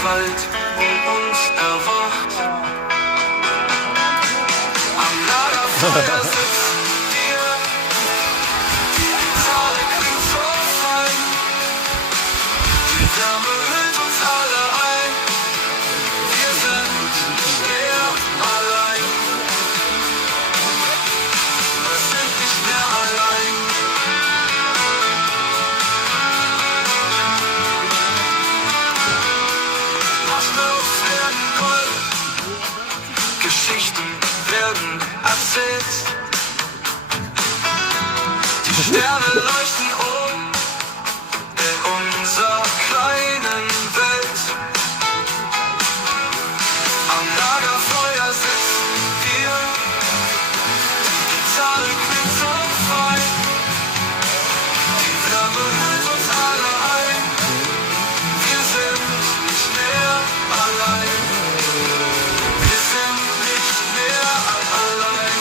Wald um uns erwacht. Am Lagerfeuer sitzen wir, die Gitarre klingt so fein, die Wärme hüllt uns alle ein, wir sind nicht mehr allein, wir sind nicht mehr allein. Marshmallows werden Gold, Geschichten werden erzählt. Die Sterne leuchten in unserer kleinen Welt. Am Lagerfeuer sitzen wir, die Gitarre klingt so fein, die Wärme hüllt uns alle ein, wir sind nicht mehr allein, wir sind nicht mehr allein.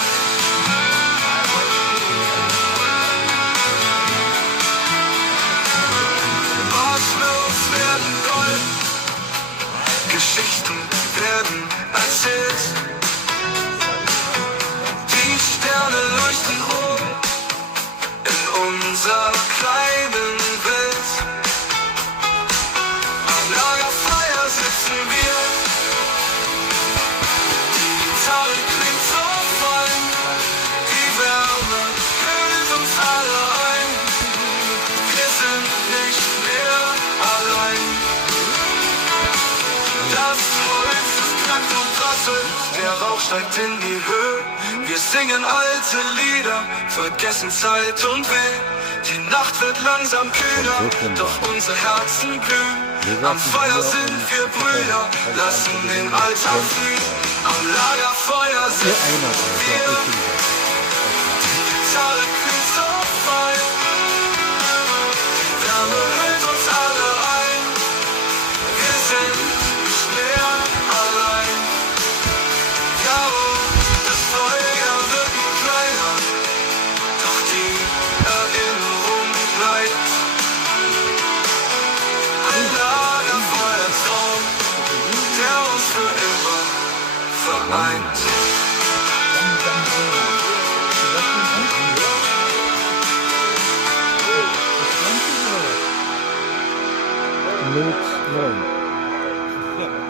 Marshmallows werden Gold, Geschichten werden erzählt. Die Sterne leuchten in unserer kleinen Welt. Am Lagerfeuer sitzen wir, die Gitarre klingt so fein, die Wärme hüllt uns alle ein, wir sind nicht mehr allein. Das Holz, es knackt und rasselt, der Rauch steigt in die Höhe. Wir singen alte Lieder, vergessen Zeit und Weh. Die Nacht wird langsam kühler, doch unsere Herzen glühen. Am Feuer sind wir Brüder, lassen den Alltag fliehen. Am Lagerfeuer sitzen wir, die Gitarre klingt so fein, die Wärme hüllt uns alle ein, wir sind nicht mehr allein. Ja, das Feuer wird nur kleiner, doch die Erinnerung bleibt. Ein Lagerfeuertraum, der uns für immer vereint. Not 9.